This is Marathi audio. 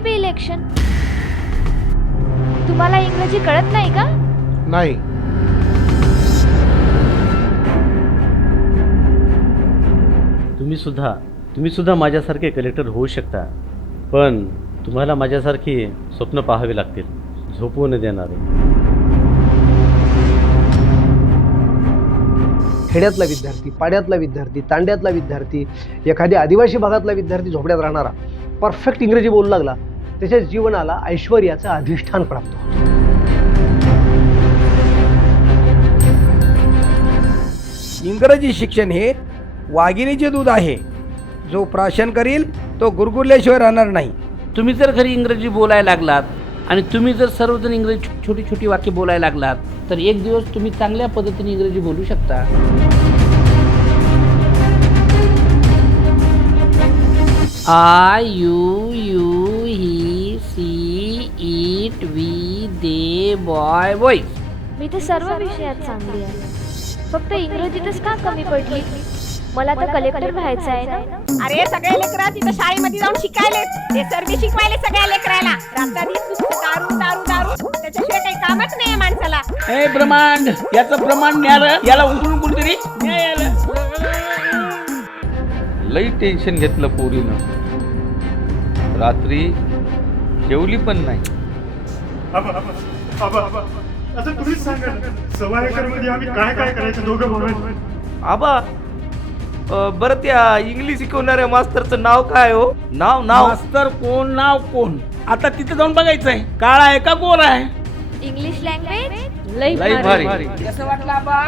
विल बी इलेक्शन तुम्हाला इंग्रजी कळत नाही का? नाही. तुम्ही सुद्धा तुम्ही सुद्धा माझ्यासारखे कलेक्टर होऊ शकता पण तुम्हाला माझ्यासारखी स्वप्न पाहावी लागतील झोपू न देणारे. खेड्यातला विद्यार्थी पाड्यातला विद्यार्थी तांड्यातला विद्यार्थी एखाद्या आदिवासी भागातला विद्यार्थी झोपड्यात राहणारा परफेक्ट इंग्रजी बोलू लागला. त्याच्या जीवनाला ऐश्वर्याचं अधिष्ठान प्राप्त होतं. इंग्रजी शिक्षण हे वाघिणीचे दूध आहे. जो प्राशन करील तो गुरगुरल्याशिवाय राहणार नाही. तुम्ही जर घरी इंग्रजी बोलायला लागलात आणि तुम्ही जर सर्वजण इंग्रजी छोटी छोटी वाक्य बोलायला लागलात तर एक दिवस तुम्ही चांगल्या पद्धतीने इंग्रजी बोलू शकता. I you you he she it we they boy boys मी तर सर्व विषयात चांगली आहे. फक्त इंग्रजीतच का कमी पडली? मला तर कलेक्टर व्हायचं आहे ना? अरे सगळे लेकरं तिथं शाळेमध्ये जाऊन शिकायले ते सर बी शिकवायले सगळ्या लेकराला. नुसतं दारू दारू दारू. त्याच्याशिवाय काही कामच नाही माणसाला. हे ब्रह्मांड याचं प्रमाण न्यायालय याला उतरून कोणतरी न्यायालय लई टेन्शन घेतलं पोरीनं. रात्री जेवली पण नाही. आता तुम्हीच सांगा सव्वा एकरमध्ये आम्ही काय काय करायचं दोघं भाऊ आबा अं, बरं त्या इंग्लिश शिकवणाऱ्या मास्तरचं नाव काय हो? नाव नाव. मास्तर कोण नाव कोण? आता तिथे जाऊन बघायचंय. काळा आहे का गोरा आहे? इंग्लिश लँग्वेज लई लई भारी. कसं वाटलं आबा?